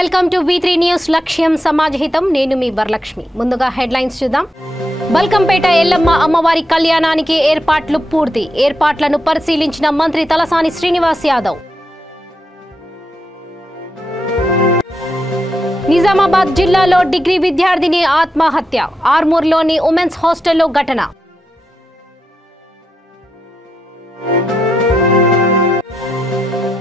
Welcome to V3 news లక్ష్యం సమాజహితం నేను మీ వరలక్ష్మి ముందుగా హెడ్లైన్స్ చూద్దాం బల్కంపేట ఎల్లమ్మ అమ్మవారి కళ్యాణానికి ఏర్పాట్లు పూర్తి ఏర్పాట్లను పరిశీలించిన మంత్రి తలసాని శ్రీనివాస్ యాదవ్ నిజామాబాద్ జిల్లాలో డిగ్రీ విద్యార్థిని ఆత్మహత్య ఆర్మూర్లోని ఉమెన్స్ హాస్టల్లో ఘటన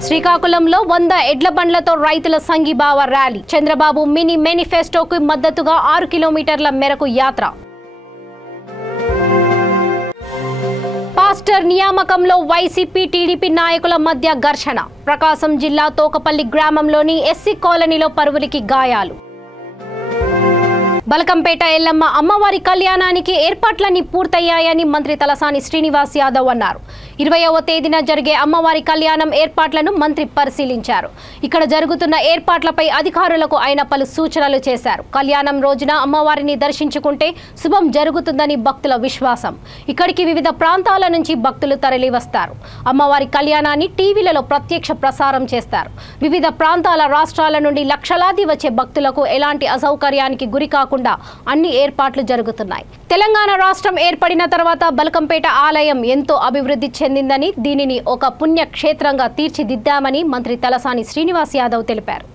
శ్రీకాకుళంలో 100 ఎడ్ల బండ్లతో రైతుల సంఘీభావ ర్యాలీ చంద్రబాబు మినీ మేనిఫెస్టోకు మద్దతుగా 6 కిలోమీటర్ల మేరకు యాత్ర పాస్టర్ నియామకంలో వైసీపీ టీడీపీ నాయకుల మధ్య ఘర్షణ ప్రకాశం జిల్లా తోకపల్లి గ్రామంలోని ఎస్సీ కాలనీలో పరువులకి గాయాలు బల్కంపేట ఎల్లమ్మ అమ్మవారి కళ్యాణానికి ఏర్పాట్లన్నీ పూర్తయ్యాయని మంత్రి తలసాని శ్రీనివాస్ యాదవ్ అన్నారు 20వ తేదీన జరిగే అమ్మవారి కళ్యాణం ఏర్పాట్లను మంత్రి పరిశీలించారు ఇక్కడ జరుగుతున్న ఏర్పాట్లపై అధికారులకు ఆయన పలు సూచనలు చేశారు కళ్యాణం రోజున అమ్మవారిని దర్శించుకుంటే శుభం జరుగుతుందని భక్తుల విశ్వాసం ఇక్కడికి వివిధ ప్రాంతాల నుంచి భక్తులు తరలి వస్తారు అమ్మవారి కళ్యాణాన్ని టీవీలలో ప్రత్యక్ష ప్రసారం చేస్తారు వివిధ ప్రాంతాల రాష్ట్రాల నుండి లక్షలాది వచ్చే భక్తులకు ఎలాంటి అసౌకర్యానికి గురి కాకుండా అన్ని ఏర్పాట్లు జరుగుతున్నాయి తెలంగాణ రాష్ట్రం ఏర్పడిన తర్వాత బల్కంపేట ఆలయం ఎంతో అభివృద్ధి చెందిందని దీనిని ఒక పుణ్యక్షేత్రంగా తీర్చిదిద్దామని మంత్రి తలసాని శ్రీనివాస్ యాదవ్ తెలిపారు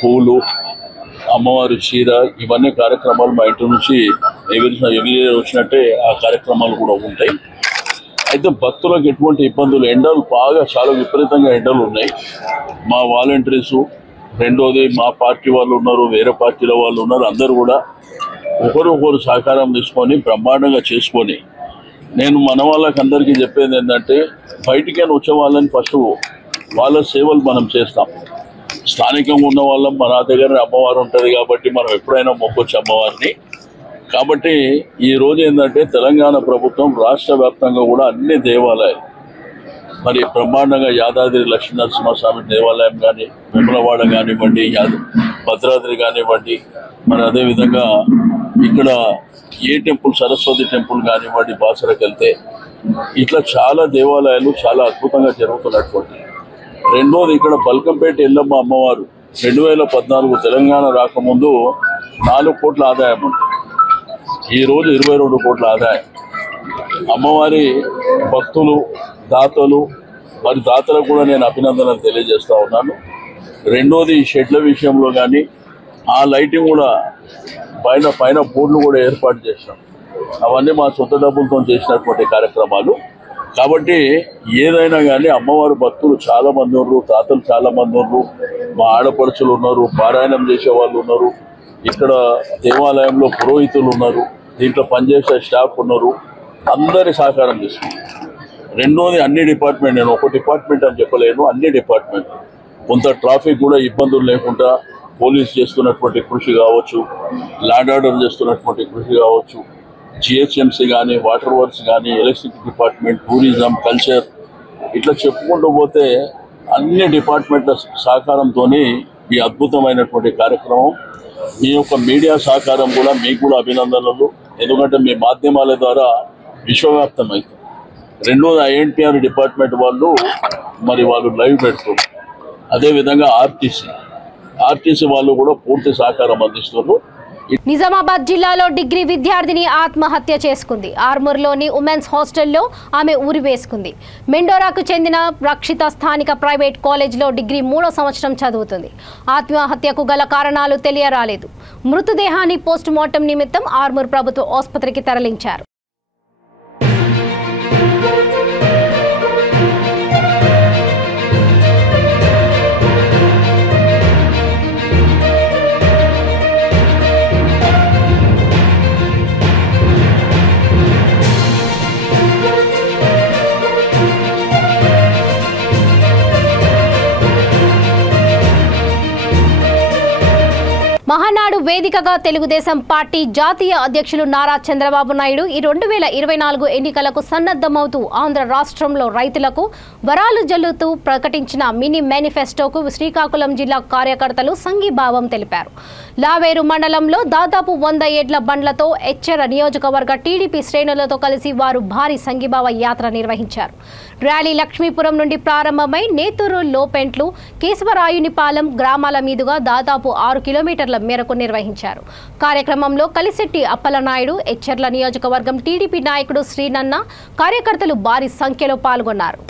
పూలు అమ్మవారి చీర ఇవన్నీ కార్యక్రమాలు మా ఇంటి నుంచి ఎవరి వచ్చినట్టే ఆ కార్యక్రమాలు కూడా ఉంటాయి. అయితే భక్తులకు ఎటువంటి ఇబ్బందులు ఎండలు బాగా చాలా విపరీతంగా ఎండలు ఉన్నాయి. మా వాలంటీర్స్ రెండోది మా పార్టీ వాళ్ళు ఉన్నారు, వేరే పార్టీల వాళ్ళు ఉన్నారు, అందరూ కూడా ఒకరు సహకారం తీసుకొని బ్రహ్మాండంగా చేసుకొని, నేను మన వాళ్ళకి అందరికీ చెప్పేది ఏంటంటే బయటికైనా వచ్చే వాళ్ళని ఫస్ట్ వాళ్ళ సేవలు మనం చేస్తాం. స్థానికంగా ఉన్న వాళ్ళం మన దగ్గర అమ్మవారు ఉంటుంది కాబట్టి మనం ఎప్పుడైనా మొక్కొచ్చు అమ్మవారిని. కాబట్టి ఈ రోజు ఏంటంటే తెలంగాణ ప్రభుత్వం రాష్ట్ర వ్యాప్తంగా కూడా అన్ని దేవాలయాలు మరి బ్రహ్మాండంగా యాదాద్రి లక్ష్మీనరసింహస్వామి దేవాలయం కానీ, వేములవాడ కానివ్వండి, భద్రాద్రి కానివ్వండి, మరి అదేవిధంగా ఇక్కడ ఏ టెంపుల్ సరస్వతి టెంపుల్ కానివ్వండి, బాసరకు వెళ్తే ఇట్లా చాలా దేవాలయాలు చాలా అద్భుతంగా జరుగుతున్నటువంటి. రెండోది ఇక్కడ బల్కంపేట ఎల్లమ్మ అమ్మవారు 2014 తెలంగాణ రాకముందు 4 కోట్ల ఆదాయం ఉంది. ఈరోజు 22 కోట్ల ఆదాయం. అమ్మవారి భక్తులు దాతలు మరి దాతలకు కూడా నేను అభినందనలు తెలియజేస్తూ ఉన్నాను. రెండోది ఈ షెడ్ల విషయంలో కానీ ఆ లైటింగ్ కూడా పైన బోర్డులు కూడా ఏర్పాటు చేసినాం. అవన్నీ మా సొంత డబ్బులతో చేసినటువంటి కార్యక్రమాలు. కాబట్టి ఏదైనా కానీ అమ్మవారి భక్తులు చాలామంది ఉన్నారు, తాతలు చాలామంది ఉన్నారు, మా ఆడపడుచులు ఉన్నారు, పారాయణం చేసే వాళ్ళు ఉన్నారు, ఇక్కడ దేవాలయంలో పురోహితులు ఉన్నారు, దీంట్లో పనిచేసే స్టాఫ్ ఉన్నారు, అందరి సహకారం తీసుకున్నారు. రెండోది అన్ని డిపార్ట్మెంట్, నేను ఒక డిపార్ట్మెంట్ అని చెప్పలేను, అన్ని డిపార్ట్మెంట్ కొంత ట్రాఫిక్ కూడా ఇబ్బందులు లేకుండా పోలీస్ చేస్తున్నటువంటి కృషి కావచ్చు, ల్యాండ్ ఆర్డర్ చేస్తున్నటువంటి కృషి కావచ్చు, జిహెచ్ఎంసీ కానీ, వాటర్ వర్క్స్ కానీ, ఎలక్ట్రిసిటీ డిపార్ట్మెంట్, టూరిజం, కల్చర్, ఇట్లా చెప్పుకుంటూ పోతే అన్ని డిపార్ట్మెంట్ల సహకారంతో ఈ అద్భుతమైనటువంటి కార్యక్రమం. మీ యొక్క మీడియా సహకారం కూడా మీకు కూడా అభినందనలు. ఎందుకంటే మీ మాధ్యమాల ద్వారా విశ్వవ్యాప్తం అవుతుంది. రెండోది ఐఎన్టీఆర్ డిపార్ట్మెంట్ వాళ్ళు లైవ్ పెడుతున్నారు. అదేవిధంగా ఆర్టీసీ వాళ్ళు కూడా పూర్తి సహకారం అందిస్తున్నారు. నిజామాబాద్ జిల్లాలో డిగ్రీ విద్యార్థిని ఆత్మహత్య చేసుకుంది. ఆర్మూర్లోని ఉమెన్స్ హాస్టల్లో ఆమె ఊరి వేసుకుంది. మెండోరాకు చెందిన రక్షిత స్థానిక ప్రైవేట్ కాలేజ్లో డిగ్రీ 3వ సంవత్సరం చదువుతుంది. ఆత్మహత్యకు గల కారణాలు తెలియరాలేదు. మృతదేహాన్ని పోస్ట్ మార్టం నిమిత్తం ఆర్మూర్ ప్రభుత్వ ఆసుపత్రికి తరలించారు. మహానాడు వేదికగా తెలుగుదేశం పార్టీ జాతీయ అధ్యక్షులు నారా చంద్రబాబు నాయుడు ఈ 2024 ఎన్నికలకు సన్నద్ధమవుతూ ఆంధ్ర రాష్ట్రంలో రైతులకు వరాలు జల్లుతూ ప్రకటించిన మినీ మేనిఫెస్టోకు శ్రీకాకుళం జిల్లా కార్యకర్తలు సంఘీభావం తెలిపారు. లావేరు మండలంలో దాదాపు 100 ఎడ్ల బండ్లతో ఎచ్చెర నియోజకవర్గ టీడీపీ శ్రేణులతో కలిసి వారు భారీ సంఘీభావ యాత్ర నిర్వహించారు. ర్యాలీ లక్ష్మీపురం నుండి ప్రారంభమై నేతూరు, లోపెంట్లు, కేశవరాయునిపాలెం గ్రామాల మీదుగా దాదాపు 6 కిలోమీటర్ల మేరకు నిర్వహించారు. కార్యక్రమంలో కలిశెట్టి అప్పలనాయుడు, ఎచ్చెర్ల నియోజకవర్గం టీడీపీ నాయకుడు శ్రీనన్న, కార్యకర్తలు భారీ సంఖ్యలో పాల్గొన్నారు.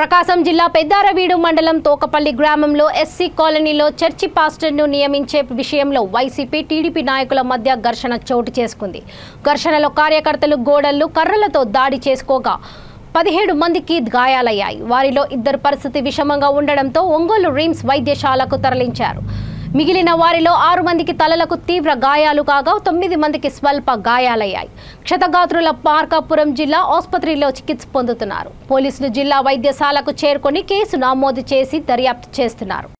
ప్రకాశం జిల్లా పెద్దారవీడు మండలం తోకపల్లి గ్రామంలో ఎస్సీ కాలనీలో చర్చి పాస్టర్ను నియమించే విషయంలో వైసీపీ టీడీపీ నాయకుల మధ్య ఘర్షణ చోటు చేసుకుంది. ఘర్షణలో కార్యకర్తలు గోడలు కర్రలతో దాడి చేసుకోగా 17 మందికి గాయాలయ్యాయి. వారిలో 2 పరిస్థితి విషమంగా ఉండడంతో ఒంగోలు రిమ్స్ వైద్యశాలకు తరలించారు. మిగిలిన వారిలో 6 మందికి తలలకు తీవ్ర గాయాలు కాగా 9 మందికి స్వల్ప గాయాలయ్యాయి. క్షతగాత్రుల మార్కాపురం జిల్లా ఆసుపత్రిలో చికిత్స పొందుతున్నారు. పోలీసులు జిల్లా వైద్యశాలకు చేరుకొని కేసు నమోదు చేసి దర్యాప్తు చేస్తున్నారు.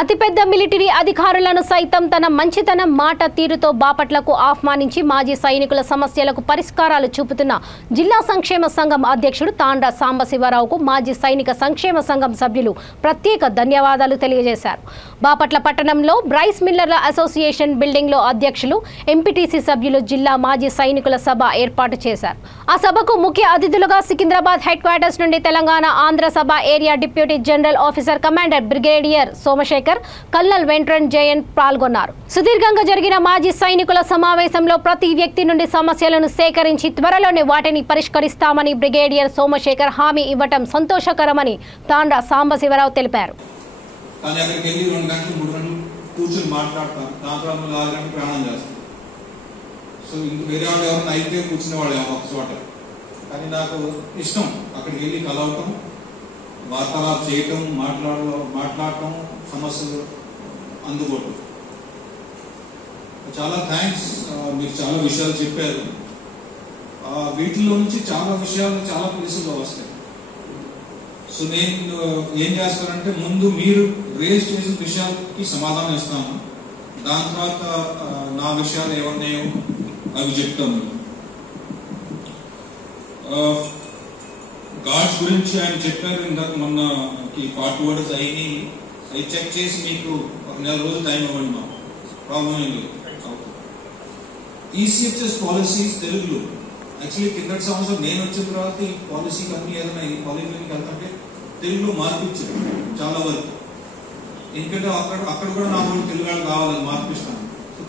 అతిపెద్ద మిలిటరీ అధికారులను సైతం తన మంచితనం మాట తీరుతో బాపట్లకు ఆహ్వానించి మాజీ సైనికుల సమస్యలకు పరిష్కారాలు చూపుతున్న జిల్లా సంక్షేమ సంఘం అధ్యక్షుడు తాండ్ర సాంబశివరావుకు మాజీ సైనిక సంక్షేమ సంఘం సభ్యులు ప్రత్యేక ధన్యవాదాలు తెలియజేశారు. బాపట్ల పట్టణంలో బ్రైస్ మిల్లర్ల అసోసియేషన్ బిల్డింగ్లో అధ్యక్షులు ఎంపీటీసీ సభ్యులు జిల్లా మాజీ సైనికుల సభ ఏర్పాటు చేశారు. ఆ సభకు ముఖ్య అతిథులుగా సికింద్రాబాద్ హెడ్ క్వార్టర్స్ నుండి Telangana Andhra Sabha area deputy general officer commander brigadier Somashekar, colonel వెంట్రన్ జయన్ పాల్గొన్నారు. సుదీర్ఘంగా జరిగిన మాజీ సైనికుల సమావేశంలో ప్రతి వ్యక్తి నుండి సమస్యలను సేకరించి త్వరలోనే వాటిని పరిష్కరిస్తామని బ్రిగేడియర్ సోమశేఖర్ హామీ ఇవ్వటం సంతోషకరమని తాండ్ర సాంబశివరావు తెలిపారు. కానీ నాకు ఇష్టం అక్కడికి వెళ్ళి కలవటం, వార్తాలాపం చేయటం, మాట్లాడటం, సమస్యలు అందుకోవటం. చాలా థ్యాంక్స్. మీరు చాలా విషయాలు చెప్పారు. వీటిలో నుంచి చాలా విషయాలు చాలా ప్లేసుల్లో వస్తాయి. సో నేను ఏం చేస్తానంటే ముందు మీరు రేజ్ చేసిన విషయాలకి సమాధానం ఇస్తాను. దాని తర్వాత నా విషయాలు ఏమన్నాయో అవి చెప్తాను. గాడ్స్ గురించి ఆయన చెప్పారు. ఇందాక మొన్న పార్ట్ వర్డ్స్ అయ్యి చెక్ చేసి మీకు 1 నెల రోజులు టైం ఇవ్వండి. మా ప్రాబ్లం ఏం లేదు. ఈసీహెచ్ఎస్ పాలసీస్ తెలుగులో యాక్చువల్లీ కిందటి సంవత్సరం నేను వచ్చిన తర్వాత ఈ పాలసీ కంపెనీ ఏదైనా ఈ పాలిటెక్నిక్ వెళ్తుంటే తెలుగులో మార్పిచ్చారు చాలా వరకు. ఎందుకంటే అక్కడ కూడా నా వాళ్ళు తెలుగు వాళ్ళు కావాలని మార్పిస్తాను.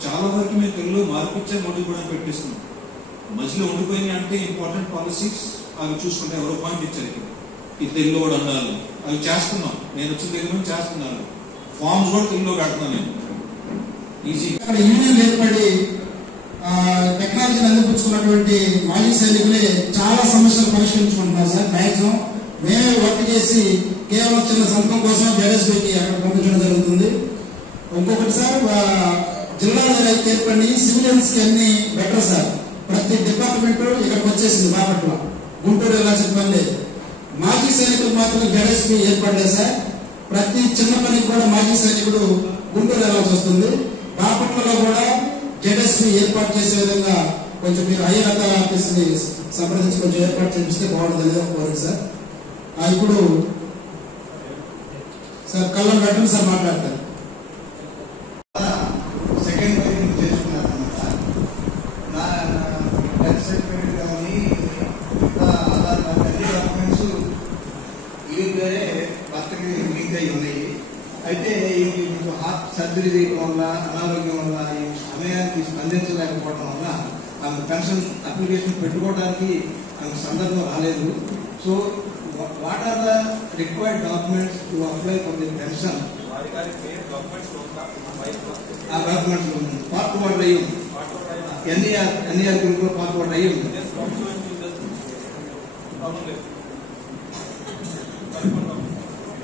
చాలా వరకు మేము తెలుగులో మార్పిచ్చే మొదలు కూడా పెట్టిస్తున్నాం. మధ్యలో ఉండిపోయినాయి అంటే ఇంపార్టెంట్ పాలసీస్ అవి చూసుకుంటే ఎవరో పాయింట్ ఇచ్చారు. ఈ తెలుగులో కూడా ఉండాలి. అవి చేస్తున్నాం. నేను వచ్చిన దగ్గర నుంచి చేస్తున్నాను. ఫార్మ్స్ కూడా తెలుగులో పెడుతున్నాను నేను. ఈజీ యూనియన్ ఏర్పడి టెక్నాలజీని అందిపుచ్చుకున్నటువంటి మాజీ సైనికులే చాలా సమస్యలు పరిష్కరించుకుంటున్నారు సార్. మ్యాక్సిమం మేమే వర్క్ చేసి కేవలం చిన్న సంతకం కోసం జేఎస్బీకి అక్కడ పంపించడం జరుగుతుంది. ఇంకొకటి సార్, జిల్లాలో ఏర్పడి సివిలియన్స్ కి అన్ని బెటర్ సార్. ప్రతి డిపార్ట్మెంట్ ఇక్కడికి వచ్చేసింది. బాపట్ల, గుంటూరు ఎలా చెప్పండి. మాజీ సైనికులు మాత్రం జేఎస్బీ ఏర్పడలేదు సార్. ప్రతి చిన్న పనికి కూడా మాజీ సైనికుడు గుంటూరు వెళ్ళాల్సి వస్తుంది. బాపట్లలో కూడా జేఎస్బీ ఏర్పాటు చేసే విధంగా కొంచెం మీరు హైయర్ ఆఫీస్ ని సంప్రదించి కొంచెం ఏర్పాటు చేపిస్తే బాగుంటుంది కోరిక సార్. ఇప్పుడు సార్ కళ్ళం పెట్టండి సార్, మాట్లాడతారు. సెకండ్ వైపు చేసుకున్నారన్నమాట. నా డెత్ సర్టిఫికేట్ కానీ ఆధార్ కార్డు అన్ని డాక్యుమెంట్స్ వేరే భర్తకి లీక్ అయి ఉన్నాయి. అయితే మీకు హార్ట్ సర్జరీ చేయడం వల్ల, అనారోగ్యం వల్ల, ఈ సమయానికి స్పందించలేకపోవడం వల్ల ఆమె పెన్షన్ అప్లికేషన్ పెట్టుకోవడానికి ఆమె సందర్భం రాలేదు. So what are the required documents to apply for the pension? ఆ డాక్యుమెంట్స్ పాస్పోర్ట్ అయ్యి ఎన్ఈఆర్ గ్రూప్లో పాస్పోర్ట్ అయ్యి ఉంది.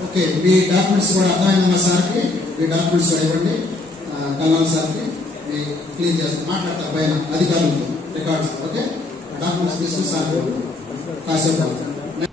ఓకే, మీ డాక్యుమెంట్స్ కూడా అర్థమైందన్న సార్కి మీ డాక్యుమెంట్స్ ఇవ్వండి. కల్లాం సార్కి మీ క్లియర్ చేస్తారు, మాట్లాడతారు పైన అధికారులతో రికార్డ్స్. ఓకే, డాక్యుమెంట్స్ తీసుకుని సార్ కాసేపు.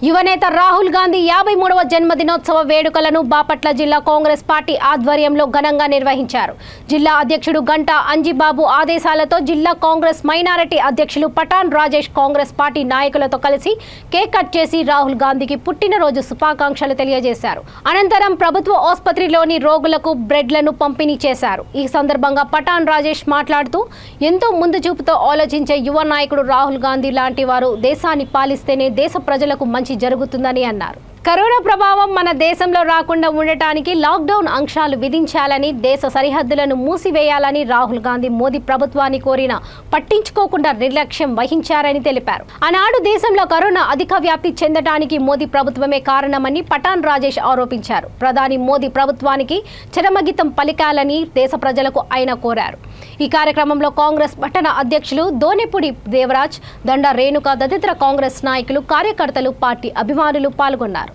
యువనేత రాహుల్ గాంధీ 53వ జన్మదినోత్సవ వేడుకలను బాపట్ల జిల్లా కాంగ్రెస్ పార్టీ ఆధ్వర్యంలో ఘనంగా నిర్వహించారు. జిల్లా అధ్యక్షుడు గంటా అంజిబాబు ఆదేశాలతో జిల్లా కాంగ్రెస్ మైనారిటీ అధ్యక్షులు పఠాన్ రాజేష్ కాంగ్రెస్ పార్టీ నాయకులతో కలిసి కేక్ కట్ చేసి రాహుల్ గాంధీకి పుట్టినరోజు శుభాకాంక్షలు తెలియజేశారు. అనంతరం ప్రభుత్వ ఆసుపత్రిలోని రోగులకు బ్రెడ్లను పంపిణీ చేశారు. ఈ సందర్భంగా పఠాన్ రాజేష్ మాట్లాడుతూ ఎంతో ముందు చూపుతో ఆలోచించే యువ నాయకుడు రాహుల్ గాంధీ లాంటి వారు దేశాన్ని పాలిస్తేనే దేశ ప్రజలకు మంచి జరుగుతుందని అన్నారు. కరోనా ప్రభావం మన దేశంలో రాకుండా ఉండటానికి లాక్డౌన్ ఆంక్షలు విధించాలని, దేశ సరిహద్దులను మూసివేయాలని రాహుల్ గాంధీ మోదీ ప్రభుత్వాన్ని కోరినా పట్టించుకోకుండా నిర్లక్ష్యం వహించారని తెలిపారు. ఆనాడు దేశంలో కరోనా అధిక వ్యాప్తి చెందడానికి మోదీ ప్రభుత్వమే కారణమని పఠాన్ రాజేష్ ఆరోపించారు. ప్రధాని మోదీ ప్రభుత్వానికి చరమగీతం పలికాలని దేశ ప్రజలకు ఆయన కోరారు. ఈ కార్యక్రమంలో కాంగ్రెస్ పట్టణ అధ్యక్షులు దోనెపూడి దేవరాజ్, దండ రేణుక తదితర కాంగ్రెస్ నాయకులు, కార్యకర్తలు, పార్టీ అభిమానులు పాల్గొన్నారు.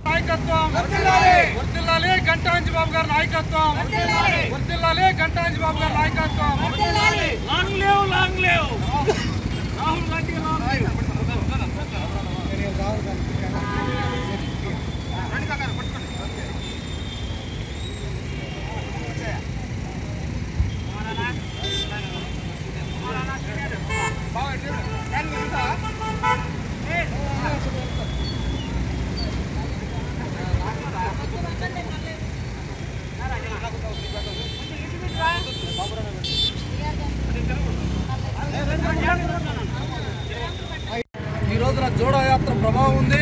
ఈ రోజున జోడో యాత్ర ప్రభావం ఉంది.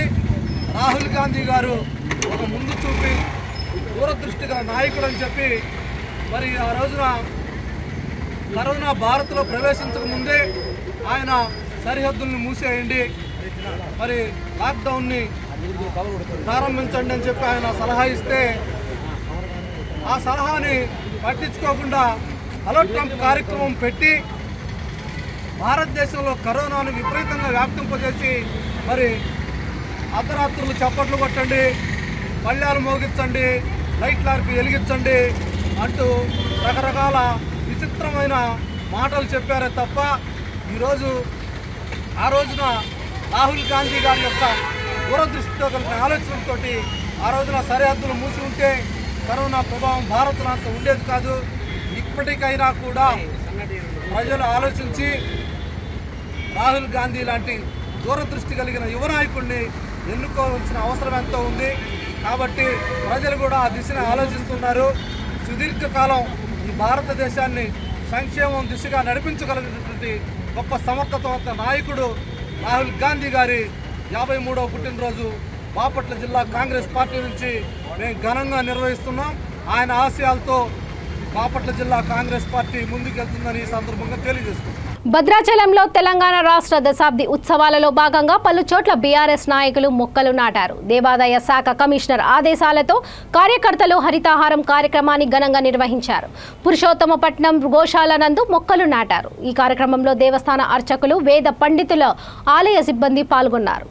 రాహుల్ గాంధీ గారు ఒక ముందు చూపి దూరదృష్టి గల నాయకుడు అని చెప్పి మరి ఆ రోజున కరోనా భారత్లో ప్రవేశించక ముందే ఆయన సరిహద్దుల్ని మూసేయండి, మరి లాక్డౌన్ని ప్రారంభించండి అని చెప్పి ఆయన సలహా ఇస్తే ఆ సలహాని పట్టించుకోకుండా అలర్ట్ ట్రంప్ కార్యక్రమం పెట్టి భారతదేశంలో కరోనాను విపరీతంగా వ్యాప్తింపజేసి మరి అర్ధరాత్రులు చప్పట్లు కొట్టండి, పళ్ళాలు మోగించండి, లైట్లకు వెలిగించండి అంటూ రకరకాల విచిత్రమైన మాటలు చెప్పారే తప్ప ఈరోజు ఆ రోజున రాహుల్ గాంధీ గారి యొక్క దూరదృష్టితో కలిగిన ఆలోచనలతో ఆ రోజున సరిహద్దులు మూసి ఉంటే కరోనా ప్రభావం భారత్లో అంత ఉండేది కాదు. ఇప్పటికైనా కూడా ప్రజలు ఆలోచించి రాహుల్ గాంధీ లాంటి దూరదృష్టి కలిగిన యువ నాయకుడిని ఎన్నుకోవాల్సిన అవసరం ఎంతో ఉంది. కాబట్టి ప్రజలు కూడా ఆ దిశని ఆలోచిస్తున్నారు. సుదీర్ఘకాలం ఈ భారతదేశాన్ని సంక్షేమం దిశగా నడిపించగలిగినటువంటి గొప్ప సమర్థవంత నాయకుడు రాహుల్ గాంధీ గారి 53వ పుట్టినరోజు బాపట్ల జిల్లా కాంగ్రెస్ పార్టీ నుంచి మేము ఘనంగా నిర్వహిస్తున్నాం. ఆయన ఆశయాలతో బాపట్ల జిల్లా కాంగ్రెస్ పార్టీ ముందుకెళ్తుందని ఈ సందర్భంగా తెలియజేస్తున్నాం. భద్రాచలంలో తెలంగాణ రాష్ట్ర దశాబ్ది ఉత్సవాలలో భాగంగా పలు చోట్ల బీఆర్ఎస్ నాయకులు మొక్కలు నాటారు. దేవాదాయ శాఖ కమిషనర్ ఆదేశాలతో కార్యకర్తలు హరితాహారం కార్యక్రమాన్ని ఘనంగా నిర్వహించారు. పురుషోత్తమపట్నం గోశాల నందు మొక్కలు నాటారు. ఈ కార్యక్రమంలో దేవస్థాన అర్చకులు, వేద పండితుల, ఆలయ సిబ్బంది పాల్గొన్నారు.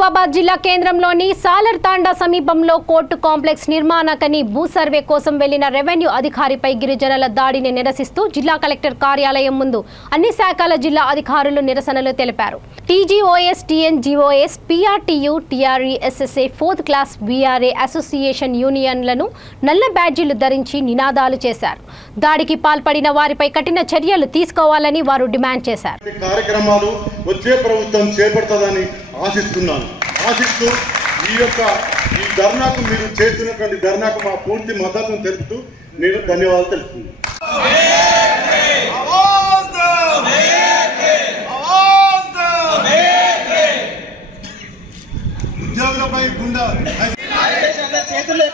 మహబూబాబాద్ జిల్లా కేంద్రంలోని సాలర్ తాండా సమీపంలో కోర్టు కాంప్లెక్స్ నిర్మాణకని భూ సర్వే కోసం వెళ్లిన రెవెన్యూ అధికారిపై గిరిజనుల దాడిని నిరసిస్తూ జిల్లా కలెక్టర్ కార్యాలయం ముందు అన్ని శాఖల జిల్లా అధికారులు నిరసనలు తెలిపారు. TGOs, TNGOs, PRTU, TRE, SSA, 4th class VRA association యూనియన్లను నల్ల బ్యాడ్జీలు ధరించి నినాదాలు చేశారు. దాడికి పాల్పడిన వారిపై కఠిన చర్యలు తీసుకోవాలని వారు డిమాండ్ చేశారు. కార్యక్రమాలు వచ్చే ప్రభుత్వం చేపడుతుందని ఆశిస్తూ ఈ ధర్నాకు మీరు చేస్తున్నటువంటి ధర్నాకు మా పూర్తి మద్దతును తెలుపుతూ నేను ధన్యవాదాలు తెలుపుతున్నాను. ఉద్యోగులపై గుండా చేతులు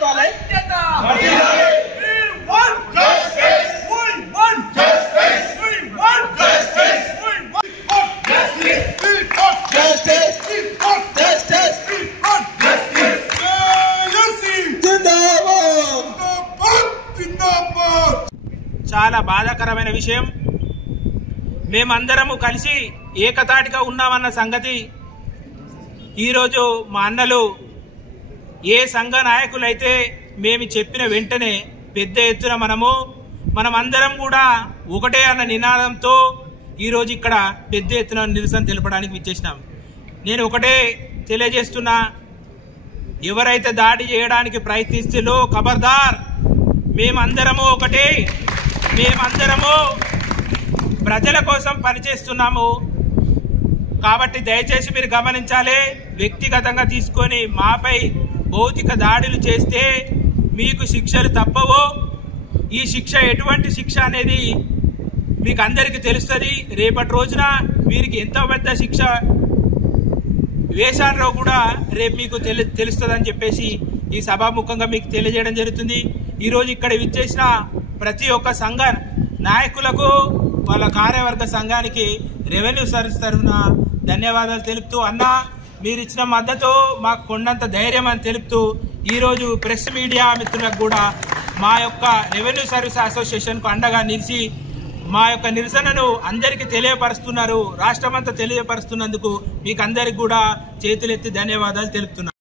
చాలా బాధాకరమైన విషయం. మేమందరము కలిసి ఏకతాటిగా ఉన్నామన్న సంగతి ఈరోజు మా అన్నలు ఏ సంఘ నాయకులైతే మేము చెప్పిన వెంటనే పెద్ద ఎత్తున మనమందరం కూడా ఒకటే అన్న నినాదంతో ఈరోజు ఇక్కడ పెద్ద ఎత్తున నిరసన తెలపడానికి విచ్చేసినాం. నేను ఒకటే తెలియజేస్తున్నా, ఎవరైతే దాడి చేయడానికి ప్రయత్నిస్తులో ఖబర్దార్. మేమందరము ఒకటే, మేమందరము ప్రజల కోసం పనిచేస్తున్నాము కాబట్టి దయచేసి మీరు గమనించాలి. వ్యక్తిగతంగా తీసుకొని మాపై భౌతిక దాడులు చేస్తే మీకు శిక్షలు తప్పవు. ఈ శిక్ష ఎటువంటి శిక్ష అనేది మీకు అందరికీ తెలుస్తుంది. రేపటి రోజున వీరికి ఎంత పెద్ద శిక్ష వేశారో కూడా రేపు మీకు తెలుస్తుందని చెప్పేసి ఈ సభాముఖంగా మీకు తెలియజేయడం జరుగుతుంది. ఈరోజు ఇక్కడ విచ్చేసిన ప్రతి ఒక్క సంఘ నాయకులకు, వాళ్ళ కార్యవర్గ సంఘానికి రెవెన్యూ సర్వీస్ తరఫున ధన్యవాదాలు తెలుపుతూ, అన్న మీరు ఇచ్చిన మద్దతు మాకు కొండంత ధైర్యం అని తెలుపుతూ, ఈరోజు ప్రెస్ మీడియా మిత్రులకు కూడా మా యొక్క రెవెన్యూ సర్వీస్ అసోసియేషన్కు అండగా నిలిచి మా యొక్క నిరసనను అందరికీ తెలియపరుస్తున్నారు. రాష్ట్రమంతా తెలియపరుస్తున్నందుకు మీకు అందరికి కూడా చేతులెత్తి ధన్యవాదాలు తెలుపుతున్నారు.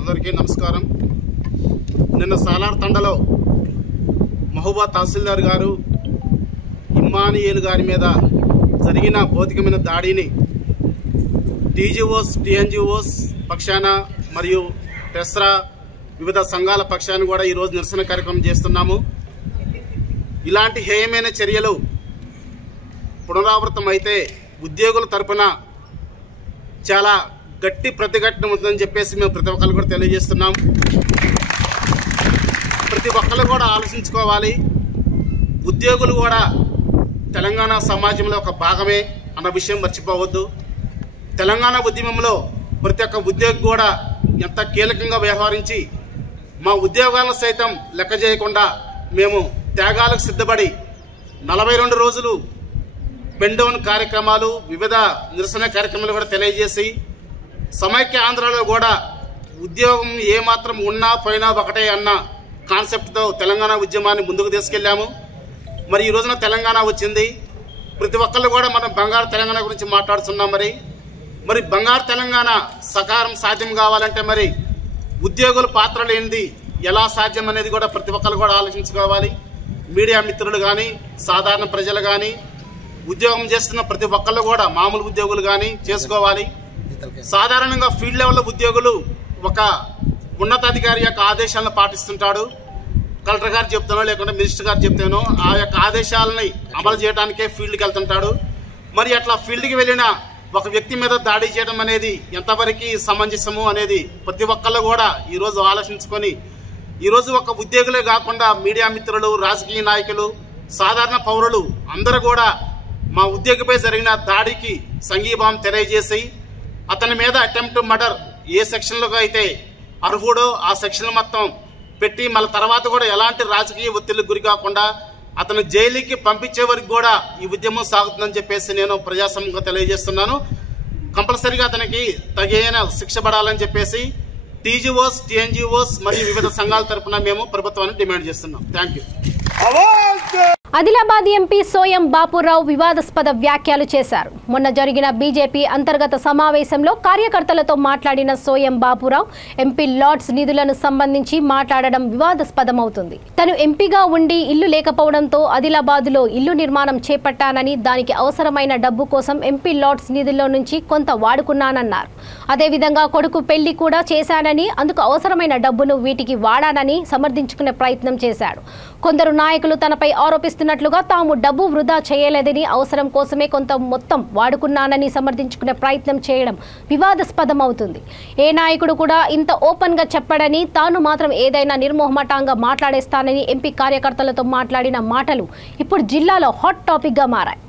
అందరికీ నమస్కారం. నిన్న సాలార్ తండలో మహబూబా తహసీల్దార్ గారు ఇమ్మానియేల్ గారి మీద జరిగిన భౌతికమైన దాడిని టీజీఓస్, టీఎన్జీఓస్ పక్షాన మరియు టెస్రా వివిధ సంఘాల పక్షాన్ని కూడా ఈరోజు నిరసన కార్యక్రమం చేస్తున్నాము. ఇలాంటి హేయమైన చర్యలు పునరావృతం అయితే ఉద్యోగుల తరపున చాలా గట్టి ప్రతిఘటన ఉంటుందని చెప్పేసి మేము ప్రతి ఒక్కరు కూడా తెలియజేస్తున్నాం. ప్రతి ఒక్కరు కూడా ఆలోచించుకోవాలి. ఉద్యోగులు కూడా తెలంగాణ సమాజంలో ఒక భాగమే అన్న విషయం మర్చిపోవద్దు. తెలంగాణ ఉద్యమంలో ప్రతి ఒక్క ఉద్యోగి కూడా ఎంత కీలకంగా వ్యవహరించి మా ఉద్యోగాలను సైతం లెక్క చేయకుండా మేము త్యాగాలకు సిద్ధపడి 42 రోజులు పెండౌన్ కార్యక్రమాలు, వివిధ నిరసన కార్యక్రమాలు కూడా తెలియజేసి సమైక్య ఆంధ్రలో కూడా ఉద్యోగం ఏమాత్రం ఉన్నా పోయినా ఒకటే అన్న కాన్సెప్ట్తో తెలంగాణ ఉద్యమాన్ని ముందుకు తీసుకెళ్లాము. మరి ఈ రోజున తెలంగాణ వచ్చింది. ప్రతి ఒక్కళ్ళు కూడా మనం బంగారు తెలంగాణ గురించి మాట్లాడుతున్నాం. మరి బంగారు తెలంగాణ సకారం సాధ్యం కావాలంటే మరి ఉద్యోగుల పాత్ర లేనిది ఎలా సాధ్యం అనేది కూడా ప్రతి ఒక్కరు కూడా ఆలోచించుకోవాలి. మీడియా మిత్రులు కానీ, సాధారణ ప్రజలు కానీ, ఉద్యోగం చేస్తున్న ప్రతి ఒక్కళ్ళు కూడా మామూలు ఉద్యోగులు కానీ చేసుకోవాలి. సాధారణంగా ఫీల్డ్ లెవెల్లో ఉద్యోగులు ఒక ఉన్నతాధికారి యొక్క ఆదేశాలను పాటిస్తుంటాడు. కలెక్టర్ గారు చెప్తానో లేకుంటే మినిస్టర్ గారు చెప్తానో ఆ యొక్క ఆదేశాలని అమలు చేయడానికే ఫీల్డ్కి వెళ్తుంటాడు. మరి అట్లా ఫీల్డ్కి వెళ్ళిన ఒక వ్యక్తి మీద దాడి చేయడం అనేది ఎంతవరకు సమంజసము అనేది ప్రతి ఒక్కళ్ళు కూడా ఈరోజు ఆలోచించుకొని, ఈరోజు ఒక ఉద్యోగులే కాకుండా మీడియా మిత్రులు, రాజకీయ నాయకులు, సాధారణ పౌరులు అందరూ కూడా మా ఉద్యోగిపై జరిగిన దాడికి సంఘీభావం తెలియజేసి అతని మీద అటెంప్ట్ మర్డర్ ఏ సెక్షన్లో అయితే అర్హుడో ఆ సెక్షన్ మొత్తం పెట్టి మళ్ళీ తర్వాత కూడా ఎలాంటి రాజకీయ ఒత్తిళ్లకు గురి కాకుండా అతను జైలుకి పంపించే వరకు కూడా ఈ ఉద్యమం సాగుతుందని చెప్పేసి నేను ప్రజాసంఘంగా తెలియజేస్తున్నాను. కంపల్సరీగా అతనికి తగిన శిక్ష పడాలని చెప్పేసి టీజీఓస్, టీఎన్జీఓస్ మరియు వివిధ సంఘాల తరఫున మేము ప్రభుత్వాన్ని డిమాండ్ చేస్తున్నాం. Thank you. Adilabad MP Soyam Bapurao వివాదాస్పద వ్యాఖ్యలు చేశారు. మొన్న జరిగిన బీజేపీ అంతర్గత సమావేశంలో కార్యకర్తలతో మాట్లాడిన సోయం బాపురావు ఎంపీ లాట్స్ నిధులను సంబంధించి మాట్లాడడం వివాదాస్పదమవుతుంది. తను ఎంపీగా ఉండి ఇల్లు లేకపోవడంతో ఆదిలాబాద్లో ఇల్లు నిర్మాణం చేపట్టానని, దానికి అవసరమైన డబ్బు కోసం ఎంపీ లాట్స్ నిధుల్లో నుంచి కొంత వాడుకున్నానన్నారు. అదేవిధంగా కొడుకు పెళ్లి కూడా చేశానని, అందుకు అవసరమైన డబ్బును వీటికి వాడానని సమర్థించుకునే ప్రయత్నం చేశాడు. కొందరు నాయకులు తనపై ఆరోపిస్తున్నట్లుగా తాము డబ్బు వృధా చేయలేదని, అవసరం కోసమే కొంత మొత్తం వాడుకున్నానని సమర్థించుకునే ప్రయత్నం చేయడం వివాదాస్పదమవుతుంది. ఏ నాయకుడు కూడా ఇంత ఓపెన్ గా చెప్పడని, తాను మాత్రం ఏదైనా నిర్మోహమాటంగా మాట్లాడేస్తానని ఎంపీ కార్యకర్తలతో మాట్లాడిన మాటలు ఇప్పుడు జిల్లాలో హాట్ టాపిక్ గా మారాయి.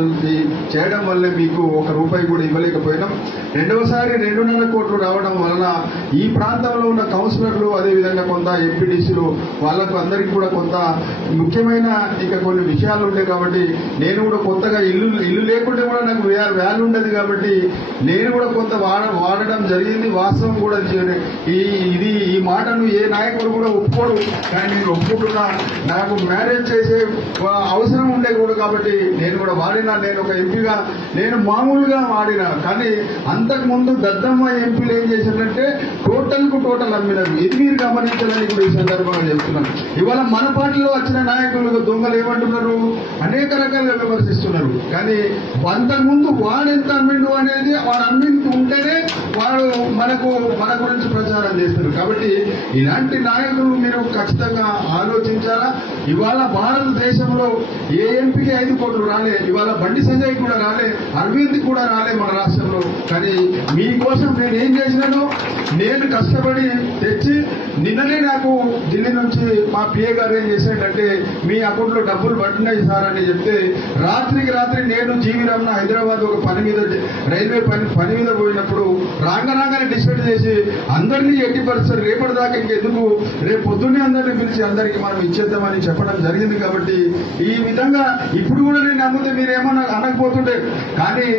చేయడం వల్ల మీకు ₹1 కూడా ఇవ్వలేకపోయినాం. రెండవసారి 2.5 కోట్లు రావడం వలన ఈ ప్రాంతంలో ఉన్న కౌన్సిలర్లు, అదేవిధంగా కొంత ఎంపీడీసీలు వాళ్ళకు అందరికీ కూడా కొంత ముఖ్యమైన ఇంకా కొన్ని విషయాలు ఉంటాయి. కాబట్టి నేను కూడా కొత్తగా ఇల్లు లేకుంటే కూడా నాకు వాల్యూ ఉండదు. కాబట్టి నేను కూడా కొంత వాడడం జరిగింది. వాస్తవం కూడా ఈ మాటను ఏ నాయకుడు కూడా ఒప్పుకోడు. కానీ నేను ఒప్పుకుంటున్నా. నాకు మ్యారేజ్ చేసే అవసరం ఉండే కూడా కాబట్టి నేను కూడా వాడినా. నేను ఒక ఎంపీగా నేను మామూలుగా వాడినా. కానీ అంతకు ముందు దద్దమ్మ ఎంపీలు ఏం చేశారంటే టోటల్ అమ్మినారు. ఇది మీరు గమనించాలని కూడా ఈ సందర్భంగా చెప్తున్నాను. ఇవాళ మన పార్టీలో వచ్చిన నాయకులు దొంగలు ఏమంటున్నారు, అనేక రకాలుగా విమర్శిస్తున్నారు. కానీ అంతకుముందు వాడు ఎంత అమ్మిండు అనేది వాడు అమ్మింది ఉంటేనే వాడు మన గురించి ప్రచారం చేస్తారు. కాబట్టి ఇలాంటి నాయకులు మీరు ఖచ్చితంగా ఆలోచించాలా. ఇవాళ భారతదేశంలో ఏ ఎంపీకి 5 కోట్లు రాలే. ఇవాళ బండి సంజయ్ కూడా రాలే, అరవింద్ కూడా రాలే మన రాష్ట్రంలో. కానీ మీకోసం నేను ఏం చేసినాను, నేను కష్టపడి తెచ్చి నిన్ననే నాకు ఢిల్లీ నుంచి మా పిఏ గారు ఏం చేశాడంటే మీ అకౌంట్ లో డబ్బులు పట్టినాయి సార్ అని చెప్తే రాత్రికి రాత్రి నేను జీవి రమణ హైదరాబాద్ ఒక పని మీద రైల్వే పని మీద పోయినప్పుడు రాగానే డిసైడ్ చేసి అందరినీ ఎట్టి పరిస్థితులు రేపటిదాకా ఇంకెందుకు రేపు పొద్దున్నే అందరినీ పిలిచి అందరికీ మనం ఇచ్చేద్దామని చెప్పడం జరిగింది. కాబట్టి ఈ విధంగా ఇప్పుడు కూడా నేను నమ్మితే మీరేమన్నా అనకపోతుంటే, కానీ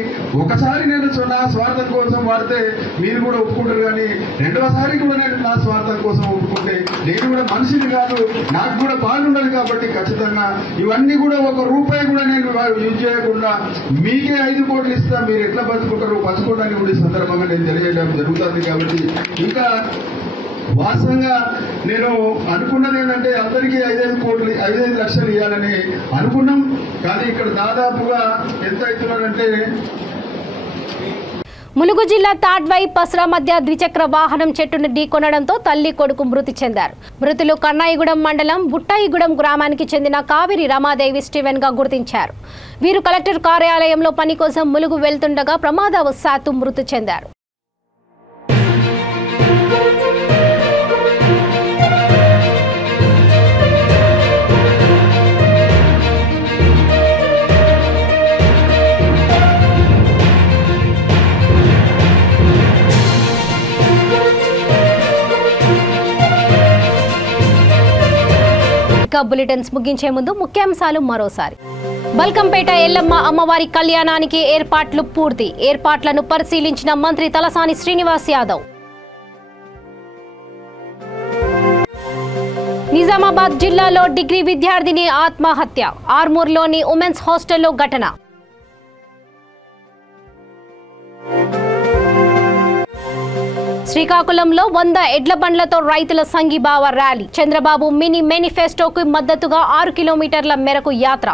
ఒకసారి నేను నా స్వార్థం కోసం వాడితే మీరు కూడా ఒప్పుకుంటారు. కానీ రెండవసారి కూడా నేను నా స్వార్థం కోసం ఒప్పుకుంటే నేను కూడా మనిషిని కాదు, నాకు కూడా బాగుండదు. కాబట్టి ఖచ్చితంగా ఇవన్నీ కూడా ₹1 కూడా నేను యూజ్ చేయకుండా మీకే 5 కోట్లు ఇస్తా, మీరు ఎట్లా పంచుకుంటారో పంచుకోవడానికి కూడా ఈ సందర్భంగా నేను తెలియజేయడం జరుగుతుంది. కాబట్టి ఇంకా వాస్తవంగా నేను అనుకున్నది ఏంటంటే అందరికీ 5 లక్షలు ఇవ్వాలని అనుకున్నాం. కానీ ఇక్కడ దాదాపుగా ఎంత అవుతున్నారంటే ములుగు జిల్లా తాడ్వై పసరా మధ్య ద్విచక్ర వాహనం చెట్టును ఢీకొనడంతో తల్లి కొడుకు మృతి చెందారు. మృతులు కన్నాయిగూడెం మండలం బుట్టాయిగూడెం గ్రామానికి చెందిన కావిరి రమాదేవి స్టీవెన్ గా గుర్తించారు. వీరు కలెక్టర్ కార్యాలయంలో పని కోసం ములుగు వెళ్తుండగా ప్రమాదవశాత్తు మృతి చెందారు. బులెటిన్స్ ముగించే ముందు ముఖ్యాంశాలు మరోసారి. బల్కంపేట ఎల్లమ్మ అమ్మవారి కళ్యాణానికి ఏర్పాట్లు పూర్తి. ఏర్పాట్లను పరిశీలించిన మంత్రి తలసాని శ్రీనివాస్ యాదవ్. నిజామాబాద్ జిల్లాలో డిగ్రీ విద్యార్థిని ఆత్మహత్య. ఆర్మూర్లోని ఉమెన్స్ హాస్టల్లో ఘటన. శ్రీకాకుళంలో 100 ఎడ్ల బండ్లతో రైతుల సంఘీభావ ర్యాలీ. చంద్రబాబు మినీ మేనిఫెస్టోకు మద్దతుగా 6 కిలోమీటర్ల మేరకు యాత్ర.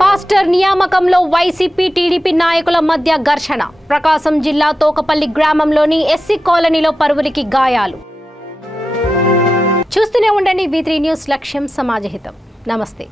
పాస్టర్ నియామకంలో వైసీపీ టీడీపీ నాయకుల మధ్య ఘర్షణ. ప్రకాశం జిల్లా తోకపల్లి గ్రామంలోని ఎస్సీ కాలనీలో పరువురికి గాయాలు. చూస్తూనే ఉండండి V3 న్యూస్, లక్ష్యం సమాజహితం. నమస్తే.